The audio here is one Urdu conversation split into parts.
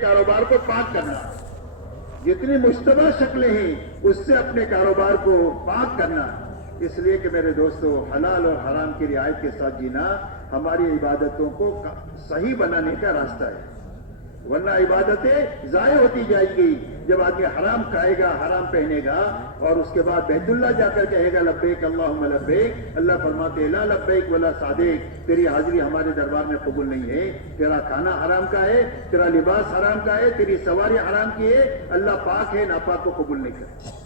کاروبار کو پاک کرنا، جتنی مشتبہ شکلیں ہیں اس سے اپنے کاروبار کو پاک کرنا، اس لیے کہ میرے دوستو حلال اور حرام کی رعایت کے ساتھ جینا ہماری عبادتوں کو صحیح بنانے کا راستہ ہے، ورنہ عبادتیں ضائع ہوتی جائے گی۔ جب آدمی حرام کھائے گا، حرام پہنے گا اور اس کے بعد بیت اللہ جا کر کہے گا لبیک اللہم لبیک، اللہ فرماتے لا لبیک ولا صادق، تیری حاضری ہمارے دربار میں قبول نہیں ہے، تیرا کھانا حرام کا ہے، تیرا لباس حرام کا ہے، تیری سواری حرام کی ہے، اللہ پاک ہے، ناپاک کو قبول نہیں کرتا۔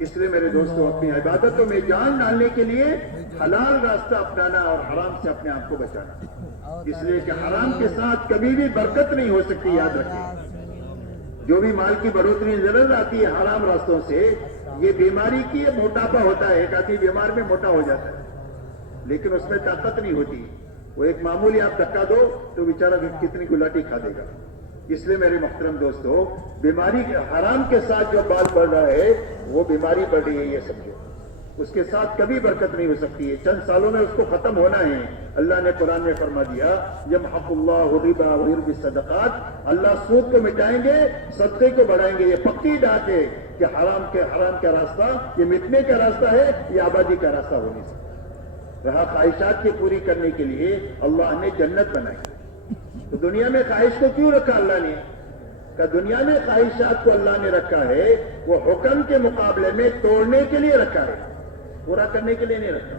اس لیے میرے دوستو اپنی عبادتوں میں جان ڈالنے کے لیے حلال راستہ اپنانا اور حرام سے اپنے آپ کو بچانا، اس لیے کہ حرام کے ساتھ کبھی بھی برکت نہیں ہو سکتی، یاد رکھیں۔ جو بھی مال کی بڑھوتری نظر آتی ہے حرام راستوں سے، یہ بیماری کی موٹاپا ہوتا ہے، ایک آدمی بیمار میں موٹا ہو جاتا ہے لیکن اس میں طاقت نہیں ہوتی، وہ ایک معمولی آپ دھکا دو تو بیچارہ کتنی گلاٹی کھا دے گا۔ اس لیے میرے محترم دوستو بیماری کے حرام کے ساتھ جو بال بڑھ رہا ہے وہ بیماری بڑھ رہی ہے، یہ سمجھو اس کے ساتھ کبھی برکت نہیں ہو سکتی ہے، چند سالوں میں اس کو ختم ہونا ہے۔ اللہ نے قرآن میں فرما دیا یمحق اللہ الربا ویربی الصدقات، اللہ سود کو مٹائیں گے، صدقے کو بڑھائیں گے۔ یہ پکی بات ہے کہ حرام کا راستہ یہ مٹنے کا راستہ ہے، یہ آبادی کا راستہ ہو نہیں سکتا۔ رہا خواہشات کی پوری کرنے کے لیے اللہ نے جنت بنائی، تو دنیا میں خواہش کو کیوں رکھا اللہ نے؟ کہ دنیا میں خواہشات کو اللہ نے رکھا ہے وہ حکم کے مقابلے میں توڑنے کے لیے رکھا ہے، پورا کرنے کے لیے نہیں رکھا۔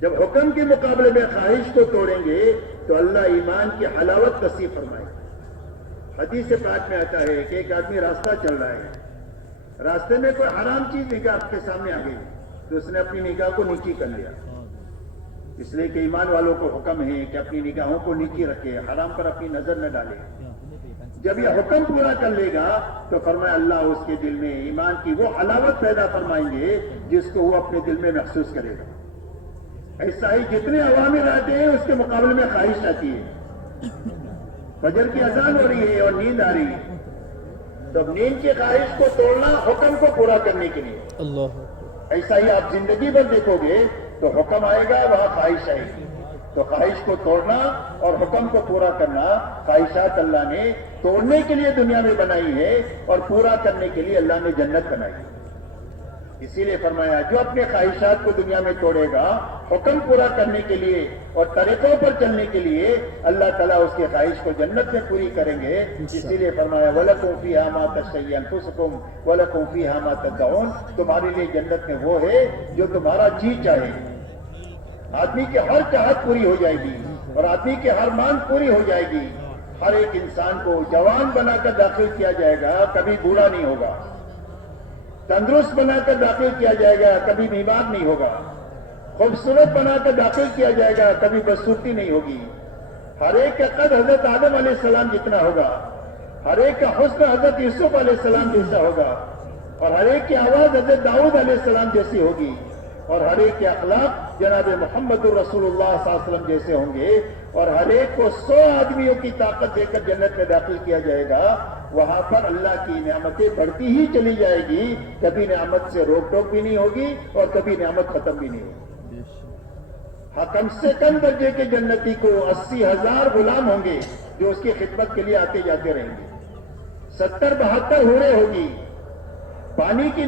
جب حکم کے مقابلے میں خواہش کو توڑیں گے تو اللہ ایمان کی حلاوت نصیب فرمائے گا۔ حدیث پاک میں آتا ہے کہ ایک آدمی راستہ چل رہا ہے، راستے میں کوئی حرام چیز نگاہ کے سامنے آ گئی تو اس نے اپنی نگاہ کو نیچی کر لیا، اس لیے کہ ایمان والوں کو حکم ہے کہ اپنی نگاہوں کو نیچی رکھے، حرام پر اپنی نظر نہ ڈالے۔ جب یہ حکم پورا کر لے گا تو فرمایا اللہ اس کے دل میں ایمان کی وہ حلاوت پیدا فرمائیں گے جس کو وہ اپنے دل میں محسوس کرے گا۔ ایسا ہی جتنے عوامر آتے ہیں اس کے مقابلے میں خواہش آتی ہے۔ فجر کی اذان ہو رہی ہے اور نیند آ رہی ہے، تو اب نیند کی خواہش کو توڑنا حکم کو پورا کرنے کے لیے۔ ایسا ہی آپ زندگی بھر دیکھو گے تو حکم آئے گا وہاں خواہش آئے گی، تو خواہش کو توڑنا اور حکم کو پورا کرنا، خواہشات اللہ نے توڑنے کے لیے دنیا میں بنائی ہے اور پورا کرنے کے لیے اللہ نے جنت بنائی ہے۔ اسی لیے فرمایا جو اپنے خواہشات کو دنیا میں توڑے گا حکم پورا کرنے کے لیے اور طریقوں پر چلنے کے لیے، اللہ تعالیٰ اس کی خواہش کو جنت میں پوری کریں گے۔ اسی لیے فرمایا وَلَكُمْ فِيهَا مَا تَشْتَهِي أَنفُسُكُمْ وَلَكُمْ فِيهَا مَا تَدَّعُونَ، تمہارے لیے جنت میں وہ ہے جو تمہارا جی چاہے۔ آدمی کی ہر چاہت پوری ہو جائے گی اور آدمی کی ہر مانگ پوری ہو جائے گی۔ ہر ایک انسان کو جوان بنا کر داخل کیا جائے گا، کبھی بوڑھا نہیں ہوگا۔ تندرست بنا کر داخل کیا جائے گا، کبھی بیمار نہیں ہوگا۔ خوبصورت بنا کر داخل کیا جائے گا، کبھی بدصورتی نہیں ہوگی۔ ہر ایک کا قد حضرت آدم علیہ السلام جتنا ہوگا، ہر ایک کا حسن حضرت یوسف علیہ السلام جیسا ہوگا، اور ہر ایک کی آواز حضرت داؤد علیہ السلام جیسی ہوگی، اور ہر ایک کے اخلاق جناب محمد الرسول اللہ صلی اللہ علیہ وسلم جیسے ہوں گے، اور ہر ایک کو 100 آدمیوں کی طاقت دے کر جنت میں داخل کیا جائے گا۔ وہاں پر اللہ کی نعمتیں بڑھتی ہی چلی جائے گی، کبھی نعمت سے روک ٹوک بھی نہیں ہوگی اور کبھی نعمت ختم بھی نہیں ہوگی۔ ہاں کم سے کم درجے کے جنتی کو 80,000 غلام ہوں گے جو اس کی خدمت کے لیے آتے جاتے رہیں گے، 70-72 حوریں ہوگی، پانی کی